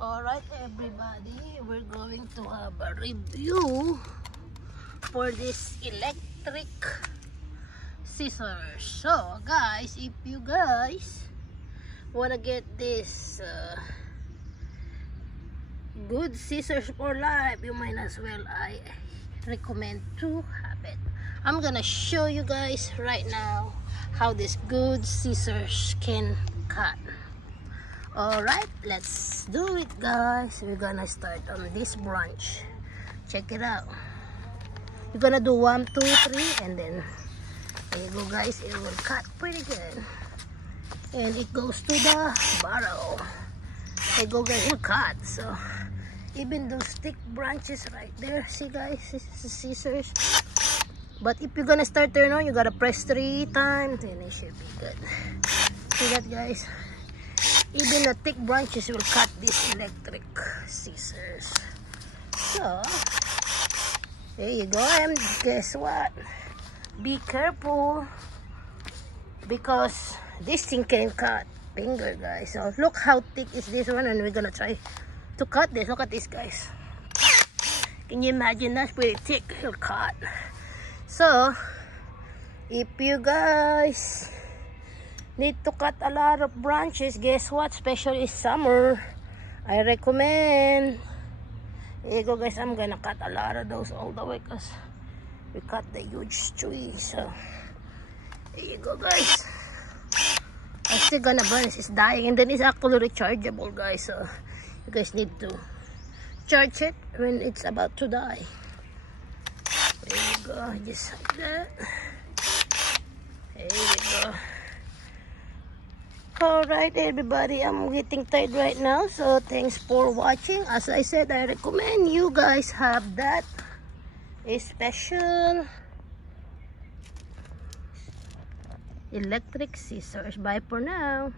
Alright everybody, we're going to have a review for this electric scissors. So guys, if you guys wanna get this good scissors for life, you might as well, I recommend to have it. I'm gonna show you guys right now how this good scissors can cut. Alright, let's do it guys. We're gonna start on this branch. Check it out. You're gonna do 1, 2, 3 and then there you go guys. It will cut pretty good. And it goes to the barrel. There you go guys, it will cut. So even those thick branches right there, see guys, this is the scissors. But if you're gonna start turn on, you gotta press 3 times and it should be good. See that guys? Even the thick branches will cut these electric scissors. So, there you go. And guess what? Be careful because this thing can cut finger, guys. So, look how thick is this one, and we're gonna try to cut this. Look at this, guys. Can you imagine? That's pretty thick. It'll cut. So, if you guys need to cut a lot of branches, guess what? Especially summer, I recommend. Here you go guys, I'm gonna cut a lot of those all the way because we cut the huge tree. So here you go guys. I'm still gonna burn it. It's dying and then it's actually rechargeable guys, so you guys need to charge it when it's about to die. There you go, just like that. There you go. Alright everybody, I'm getting tired right now, so thanks for watching. As I said, I recommend you guys have that special electric scissors. Bye for now.